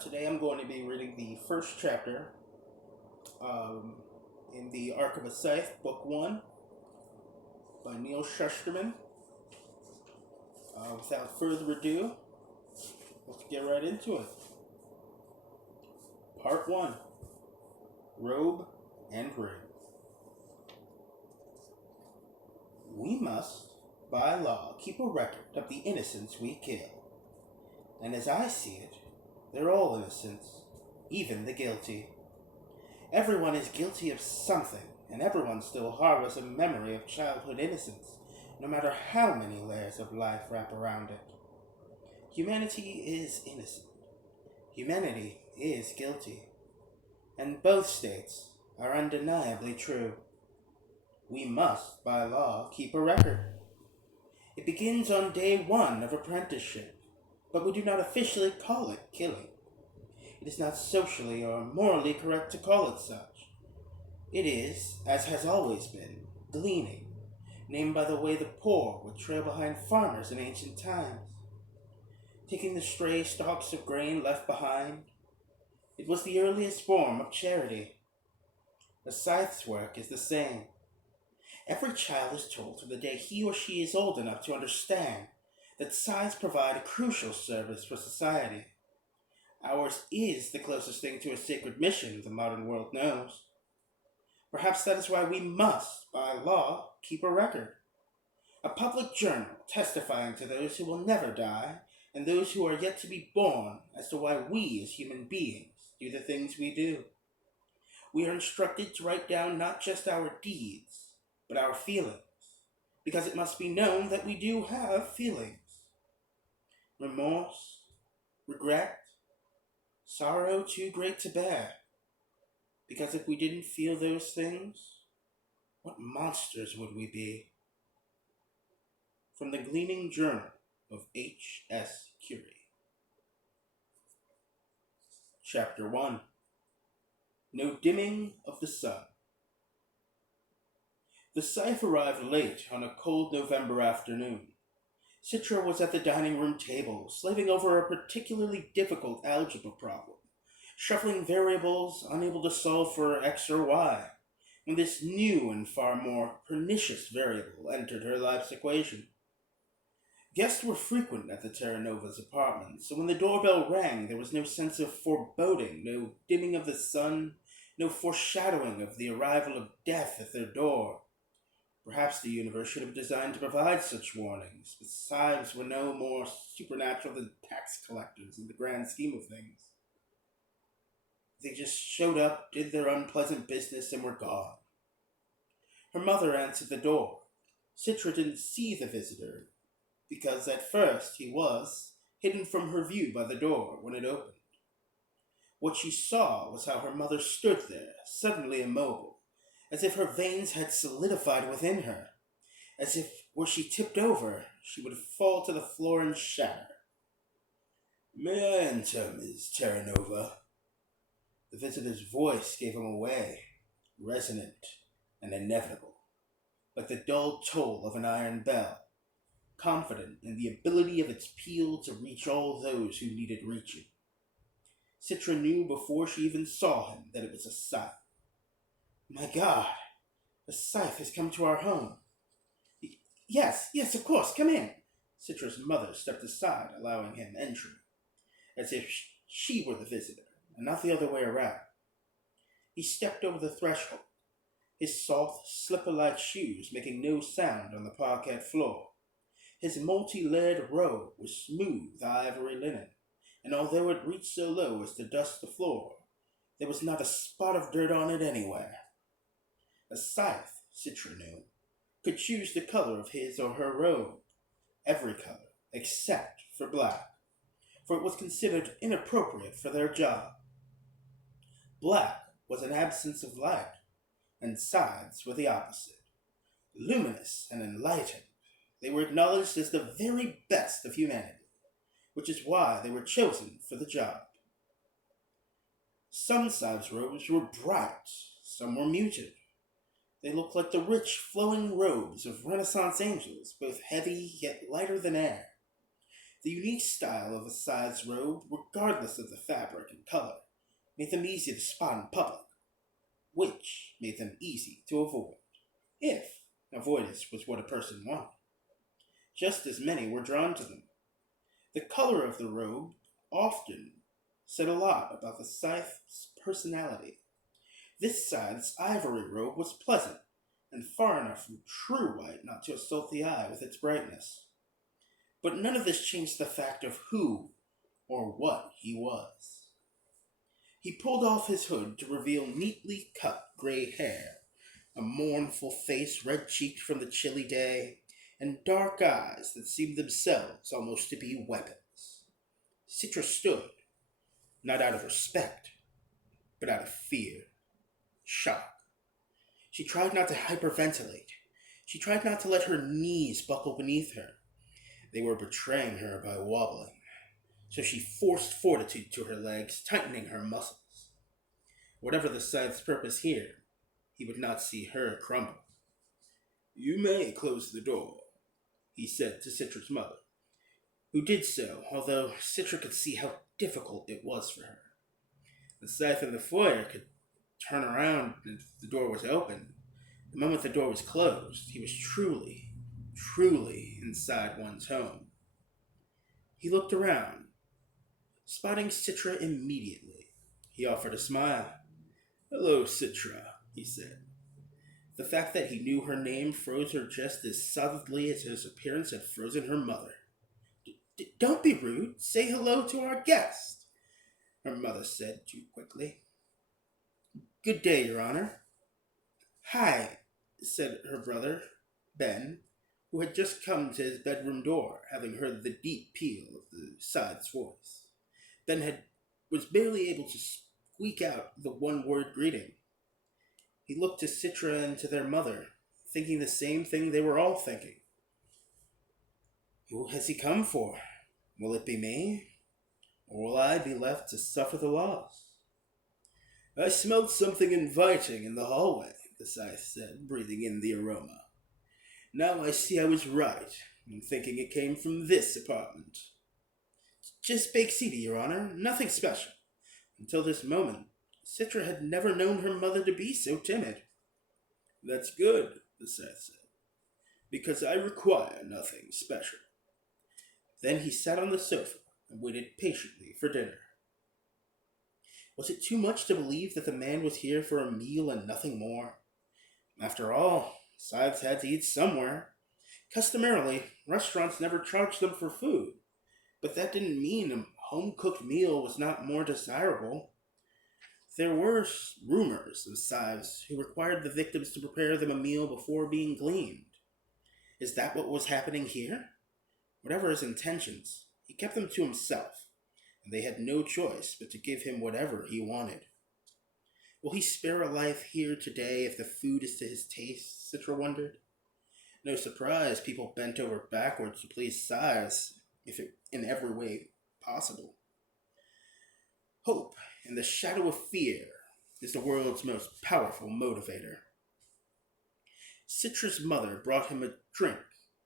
Today I'm going to be reading the first chapter um, in the Arc of a Scythe, Book 1 by Neil Shusterman. Without further ado, let's get right into it. Part 1, Robe and Ring. We must, by law, keep a record of the innocents we kill. And as I see it, they're all innocents, even the guilty. Everyone is guilty of something, and everyone still harbors a memory of childhood innocence, no matter how many layers of life wrap around it. Humanity is innocent. Humanity is guilty. And both states are undeniably true. We must, by law, keep a record. It begins on day 1 of apprenticeship, but we do not officially call it killing. It is not socially or morally correct to call it such. It is, as has always been, gleaning, named by the way the poor would trail behind farmers in ancient times. Taking the stray stalks of grain left behind, it was the earliest form of charity. The Scythe's work is the same. Every child is told from the day he or she is old enough to understand that scythes provide a crucial service for society. Ours is the closest thing to a sacred mission the modern world knows. Perhaps that is why we must, by law, keep a record. A public journal testifying to those who will never die and those who are yet to be born as to why we as human beings do the things we do. We are instructed to write down not just our deeds, but our feelings, because it must be known that we do have feelings. Remorse, regret, sorrow too great to bear. Because if we didn't feel those things, what monsters would we be? From the Gleaning Journal of H.S. Curie. Chapter 1. No Dimming of the Sun. The Scythe arrived late on a cold November afternoon. Citra was at the dining room table, slaving over a particularly difficult algebra problem, shuffling variables unable to solve for x or y, when this new and far more pernicious variable entered her life's equation. Guests were frequent at the Terranova's apartment, so when the doorbell rang there was no sense of foreboding, no dimming of the sun, no foreshadowing of the arrival of death at their door. Perhaps the universe should have designed to provide such warnings, but scythes were no more supernatural than tax collectors in the grand scheme of things. They just showed up, did their unpleasant business, and were gone. Her mother answered the door. Citra didn't see the visitor, because at first he was hidden from her view by the door when it opened. What she saw was how her mother stood there, suddenly immobile, as if her veins had solidified within her, as if, were she tipped over, she would fall to the floor and shatter. "May I enter, Ms. Terranova?" The visitor's voice gave him away, resonant and inevitable, like the dull toll of an iron bell, confident in the ability of its peal to reach all those who needed reaching. Citra knew before she even saw him that it was a scythe. "My God, a scythe has come to our home." Yes, of course, come in." Citra's mother stepped aside, allowing him entry, as if she were the visitor, and not the other way around. He stepped over the threshold, his soft, slipper-like shoes making no sound on the parquet floor. His multi-layered robe was smooth ivory linen, and although it reached so low as to dust the floor, there was not a spot of dirt on it anywhere. A scythe, Citra knew, could choose the color of his or her robe, every color except for black, for it was considered inappropriate for their job. Black was an absence of light, and scythes were the opposite. Luminous and enlightened, they were acknowledged as the very best of humanity, which is why they were chosen for the job. Some scythes' robes were bright, some were muted. They looked like the rich, flowing robes of Renaissance angels, both heavy yet lighter than air. The unique style of the Scythe's robe, regardless of the fabric and color, made them easy to spot in public, which made them easy to avoid, if avoidance was what a person wanted. Just as many were drawn to them. The color of the robe often said a lot about the Scythe's personality. This Scythe's ivory robe was pleasant, and far enough from true white not to assault the eye with its brightness. But none of this changed the fact of who or what he was. He pulled off his hood to reveal neatly cut gray hair, a mournful face red cheeked from the chilly day, and dark eyes that seemed themselves almost to be weapons. Citra stood, not out of respect, but out of fear, shock. She tried not to hyperventilate. She tried not to let her knees buckle beneath her. They were betraying her by wobbling, so she forced fortitude to her legs, tightening her muscles. Whatever the Scythe's purpose here, he would not see her crumble. "You may close the door," he said to Citra's mother, who did so, although Citra could see how difficult it was for her. The Scythe in the foyer could turn around if the door was open. The moment the door was closed, he was truly, truly inside one's home. He looked around, spotting Citra immediately. He offered a smile. "Hello, Citra," he said. The fact that he knew her name froze her just as solidly as his appearance had frozen her mother. "Don't be rude. Say hello to our guest," her mother said too quickly. "Good day, Your Honor." "Hi," said her brother, Ben, who had just come to his bedroom door, having heard the deep peal of the Scythe's voice. Was barely able to squeak out the one-word greeting. He looked to Citra and to their mother, thinking the same thing they were all thinking. Who has he come for? Will it be me? Or will I be left to suffer the loss? "I smelled something inviting in the hallway," the Scythe said, breathing in the aroma. "Now I see I was right in thinking it came from this apartment." "Just baked cedar, Your Honor. Nothing special." Until this moment, Citra had never known her mother to be so timid. "That's good," the Scythe said, "because I require nothing special." Then he sat on the sofa and waited patiently for dinner. Was it too much to believe that the man was here for a meal and nothing more? After all, Scythes had to eat somewhere. Customarily, restaurants never charged them for food, but that didn't mean a home-cooked meal was not more desirable. There were rumors of Scythes who required the victims to prepare them a meal before being gleaned. Is that what was happening here? Whatever his intentions, he kept them to himself, and they had no choice but to give him whatever he wanted. Will he spare a life here today if the food is to his taste? Citra wondered. No surprise people bent over backwards to please Scythes, if it in every way possible. Hope in the shadow of fear is the world's most powerful motivator. Citra's mother brought him a drink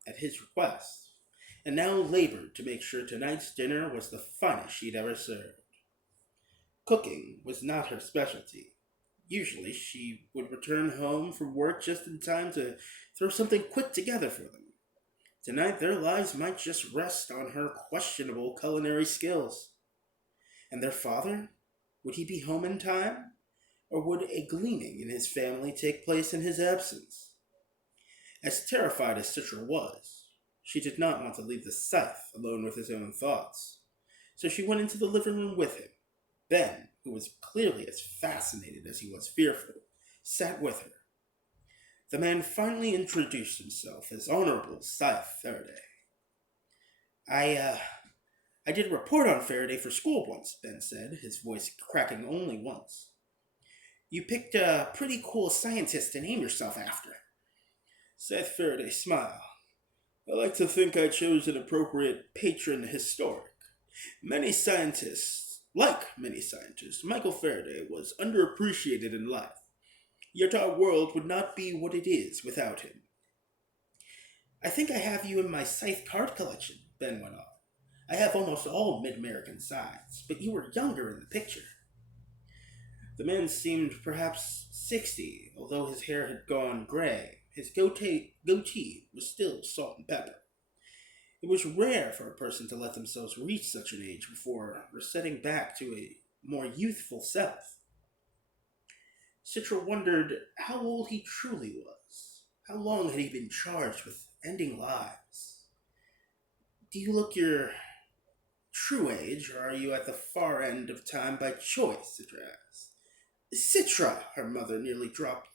at his request, and now labored to make sure tonight's dinner was the finest she'd ever served. Cooking was not her specialty. Usually she would return home from work just in time to throw something quick together for them. Tonight their lives might just rest on her questionable culinary skills. And their father? Would he be home in time? Or would a gleaning in his family take place in his absence? As terrified as Citra was, she did not want to leave the Scythe alone with his own thoughts. So she went into the living room with him. Ben, who was clearly as fascinated as he was fearful, sat with her. The man finally introduced himself as Honorable Scythe Faraday. I did a report on Faraday for school once," Ben said, his voice cracking only once. "You picked a pretty cool scientist to name yourself after." Scythe Faraday smiled. "I like to think I chose an appropriate patron historic. Many scientists, Michael Faraday was underappreciated in life. Yet our world would not be what it is without him." "I think I have you in my Scythe card collection," Ben went on. I have almost all mid-American sides, but you were younger in the picture. The man seemed perhaps 60, although his hair had gone gray. His goatee was still salt and pepper. It was rare for a person to let themselves reach such an age before resetting back to a more youthful self. Citra wondered how old he truly was. How long had he been charged with ending lives? Do you look your true age, or are you at the far end of time by choice? Citra asked. Citra, her mother nearly dropped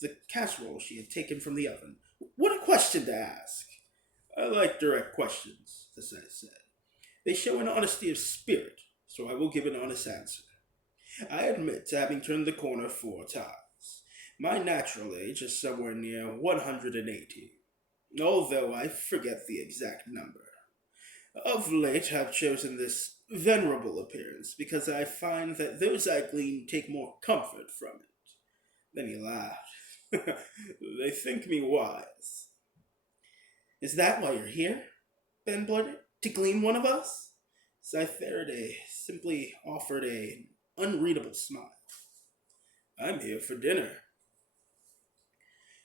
the casserole she had taken from the oven. What a question to ask! I like direct questions, the Scythe said. They show an honesty of spirit, so I will give an honest answer. I admit to having turned the corner 4 times. My natural age is somewhere near 180, although I forget the exact number. Of late, I've chosen this venerable appearance because I find that those I glean take more comfort from it. Then he laughed. They think me wise. Is that why you're here? Ben blurted. To glean one of us? Scythe simply offered an unreadable smile. I'm here for dinner.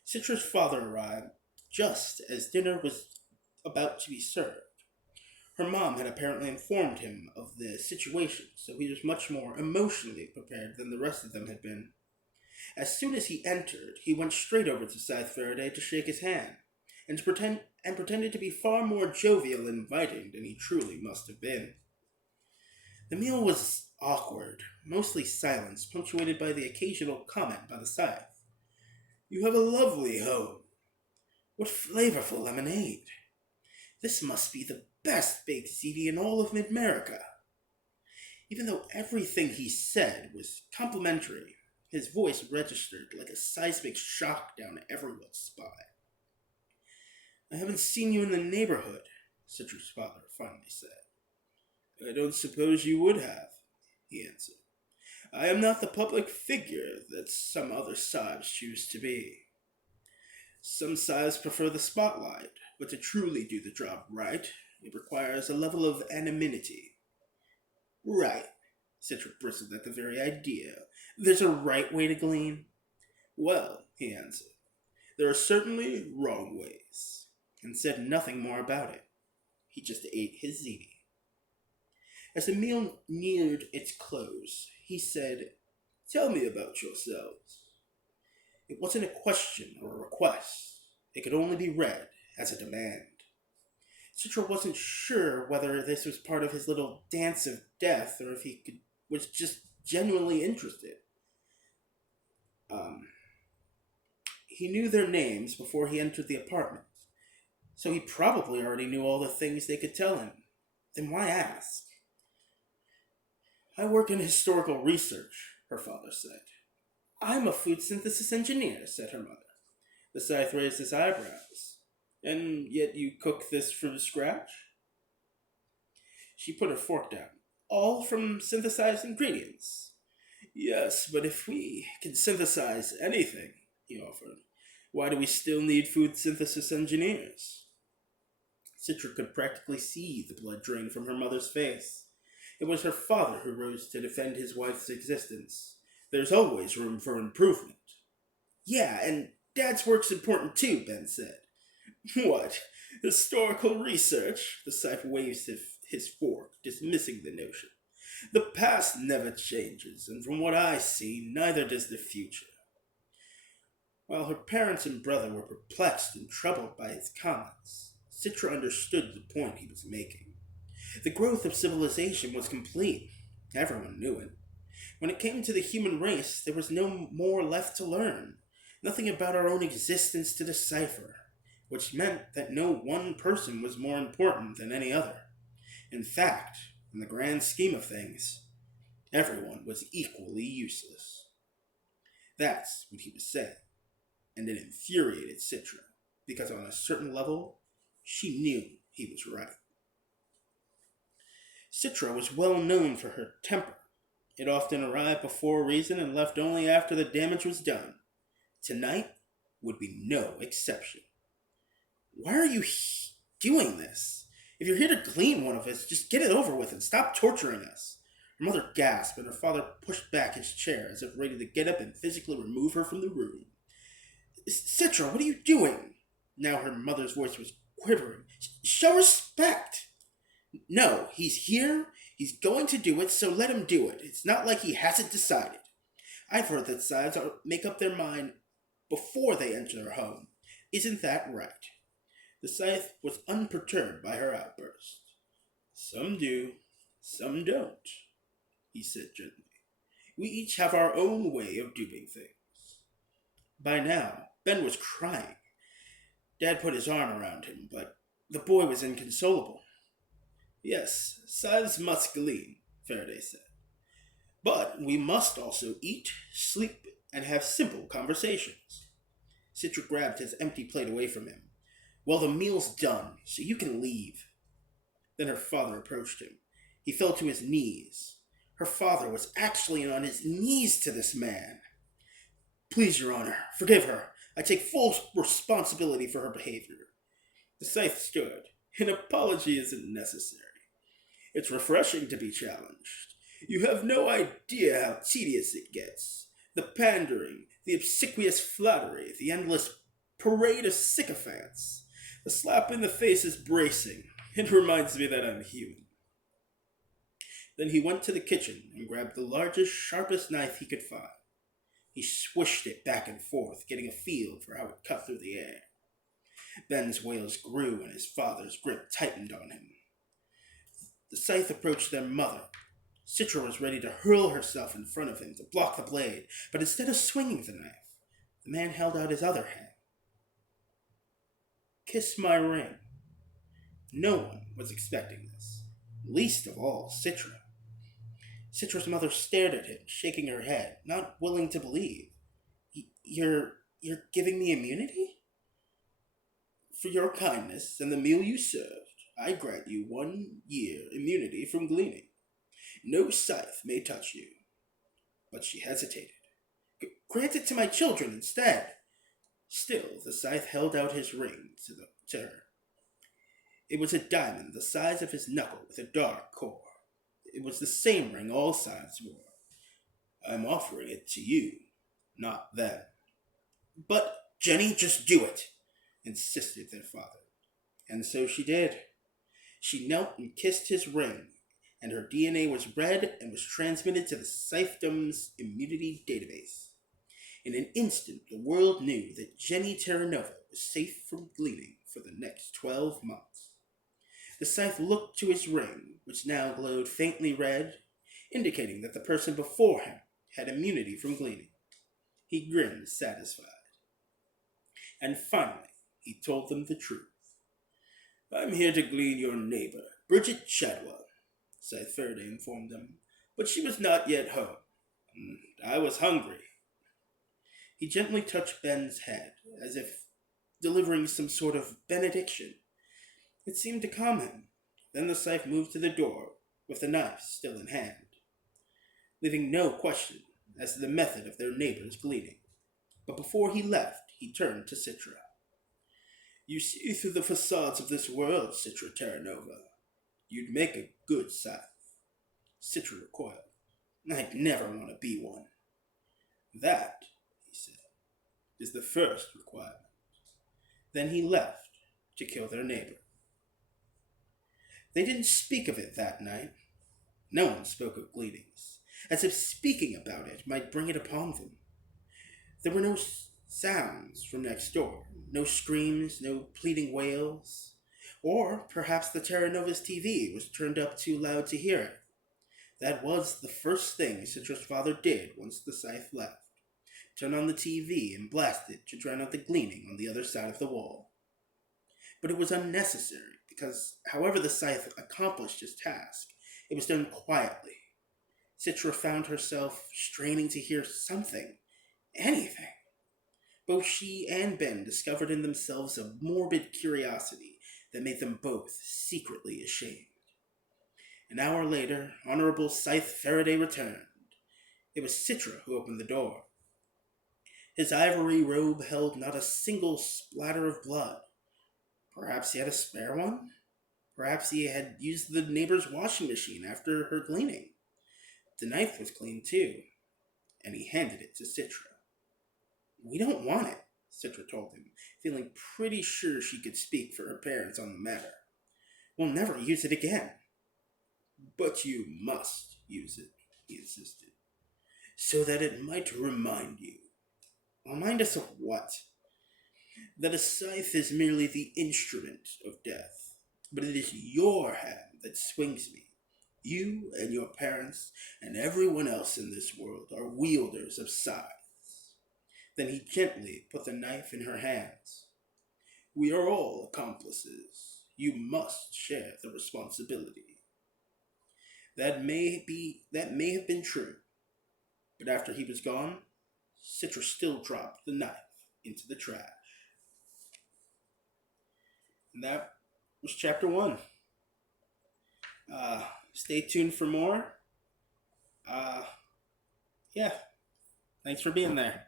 Citra's father arrived just as dinner was about to be served. Her mom had apparently informed him of the situation, so he was much more emotionally prepared than the rest of them had been. As soon as he entered, he went straight over to Scythe Faraday to shake his hand, and pretended to be far more jovial and inviting than he truly must have been. The meal was awkward, mostly silence, punctuated by the occasional comment by the Scythe. You have a lovely home. What flavorful lemonade. This must be the best baked ziti in all of Mid-America. Even though everything he said was complimentary, his voice registered like a seismic shock down everyone's spine. I haven't seen you in the neighborhood, Citra's father finally said. I don't suppose you would have, he answered. I am not the public figure that some other Scythes choose to be. Some Scythes prefer the spotlight, but to truly do the job right, it requires a level of anonymity. Right, Citra bristled at the very idea. There's a right way to glean? Well, he answered, there are certainly wrong ways, and said nothing more about it. He just ate his ziti. As the meal neared its close, he said, Tell me about yourselves. It wasn't a question or a request. It could only be read as a demand. Citra wasn't sure whether this was part of his little dance of death or if was just genuinely interested. He knew their names before he entered the apartment, so he probably already knew all the things they could tell him. Then why ask? I work in historical research, her father said. I'm a food synthesis engineer, said her mother. The Scythe raised his eyebrows. And yet you cook this from scratch? She put her fork down. All from synthesized ingredients. Yes, but if we can synthesize anything, he offered, why do we still need food synthesis engineers? Citra could practically see the blood drain from her mother's face. It was her father who rose to defend his wife's existence. There's always room for improvement. Yeah, and Dad's work's important too, Ben said. What? Historical research? The Scythe waves his fork, dismissing the notion. The past never changes, and from what I see, neither does the future. While her parents and brother were perplexed and troubled by his comments, Citra understood the point he was making. The growth of civilization was complete. Everyone knew it. When it came to the human race, there was no more left to learn. Nothing about our own existence to decipher, which meant that no one person was more important than any other. In fact, in the grand scheme of things, everyone was equally useless. That's what he was saying, and it infuriated Citra, because on a certain level, she knew he was right. Citra was well known for her temper. It often arrived before reason and left only after the damage was done. Tonight would be no exception. Why are you doing this? If you're here to glean one of us, just get it over with and stop torturing us. Her mother gasped, and her father pushed back his chair as if ready to get up and physically remove her from the room. Citra, what are you doing? Now her mother's voice was quivering. Show respect! No, he's here. He's going to do it, so let him do it. It's not like he hasn't decided. I've heard that Scythes make up their mind before they enter their home. Isn't that right? The Scythe was unperturbed by her outburst. Some do, some don't, he said gently. We each have our own way of doing things. By now, Ben was crying. Dad put his arm around him, but the boy was inconsolable. Yes, scythes must glean, Faraday said. But we must also eat, sleep, and have simple conversations. Citra grabbed his empty plate away from him. Well, the meal's done, so you can leave. Then her father approached him. He fell to his knees. Her father was actually on his knees to this man. Please, Your Honor, forgive her. I take full responsibility for her behavior. The Scythe stood. An apology isn't necessary. It's refreshing to be challenged. You have no idea how tedious it gets. The pandering, the obsequious flattery, the endless parade of sycophants. The slap in the face is bracing. It reminds me that I'm human. Then he went to the kitchen and grabbed the largest, sharpest knife he could find. He swished it back and forth, getting a feel for how it cut through the air. Ben's wails grew and his father's grip tightened on him. The Scythe approached their mother. Citra was ready to hurl herself in front of him to block the blade, but instead of swinging the knife, the man held out his other hand. Kiss my ring. No one was expecting this, least of all Citra. Citra's mother stared at him, shaking her head, not willing to believe. You're giving me immunity? For your kindness and the meal you served, I grant you 1 year immunity from gleaning. No scythe may touch you. But she hesitated. Grant it to my children instead. Still, the Scythe held out his ring to her. It was a diamond the size of his knuckle with a dark core. It was the same ring all Scythes wore. I'm offering it to you, not them. But, Jenny, just do it, insisted their father. And so she did. She knelt and kissed his ring, and her DNA was read and was transmitted to the Scythedom's immunity database. In an instant, the world knew that Jenny Terranova was safe from gleaning for the next 12 months. The Scythe looked to his ring, which now glowed faintly red, indicating that the person before him had immunity from gleaning. He grinned, satisfied. And finally, he told them the truth. I'm here to glean your neighbor, Bridget Chadwell, Scythe Faraday informed them, but she was not yet home. I was hungry. He gently touched Ben's head, as if delivering some sort of benediction. It seemed to calm him. Then the Scythe moved to the door, with the knife still in hand, leaving no question as to the method of their neighbor's gleaning. But before he left, he turned to Citra. You see through the facades of this world, Citra Terranova. You'd make a good Scythe. Citra recoiled. I'd never want to be one. That, he said, is the first requirement. Then he left to kill their neighbor. They didn't speak of it that night. No one spoke of gleanings, as if speaking about it might bring it upon them. There were no sounds from next door, no screams, no pleading wails. Or perhaps the Terranova's TV was turned up too loud to hear it. That was the first thing Citra's father did once the Scythe left. Turn on the TV and blast it to drown out the gleaning on the other side of the wall. But it was unnecessary, because however the Scythe accomplished his task, it was done quietly. Citra found herself straining to hear something, anything. Both she and Ben discovered in themselves a morbid curiosity that made them both secretly ashamed. An hour later, Honorable Scythe Faraday returned. It was Citra who opened the door. His ivory robe held not a single splatter of blood. Perhaps he had a spare one? Perhaps he had used the neighbor's washing machine after her cleaning. The knife was clean too, and he handed it to Citra. We don't want it, Citra told him, feeling pretty sure she could speak for her parents on the matter. We'll never use it again. But you must use it, he insisted, so that it might remind you. Remind us of what? That a scythe is merely the instrument of death, but it is your hand that swings me. You and your parents and everyone else in this world are wielders of scythes. Then he gently put the knife in her hands. We are all accomplices. You must share the responsibility. That may have been true, but after he was gone, Citra still dropped the knife into the trash. And that was chapter one. Stay tuned for more. Uh, yeah, thanks for being there.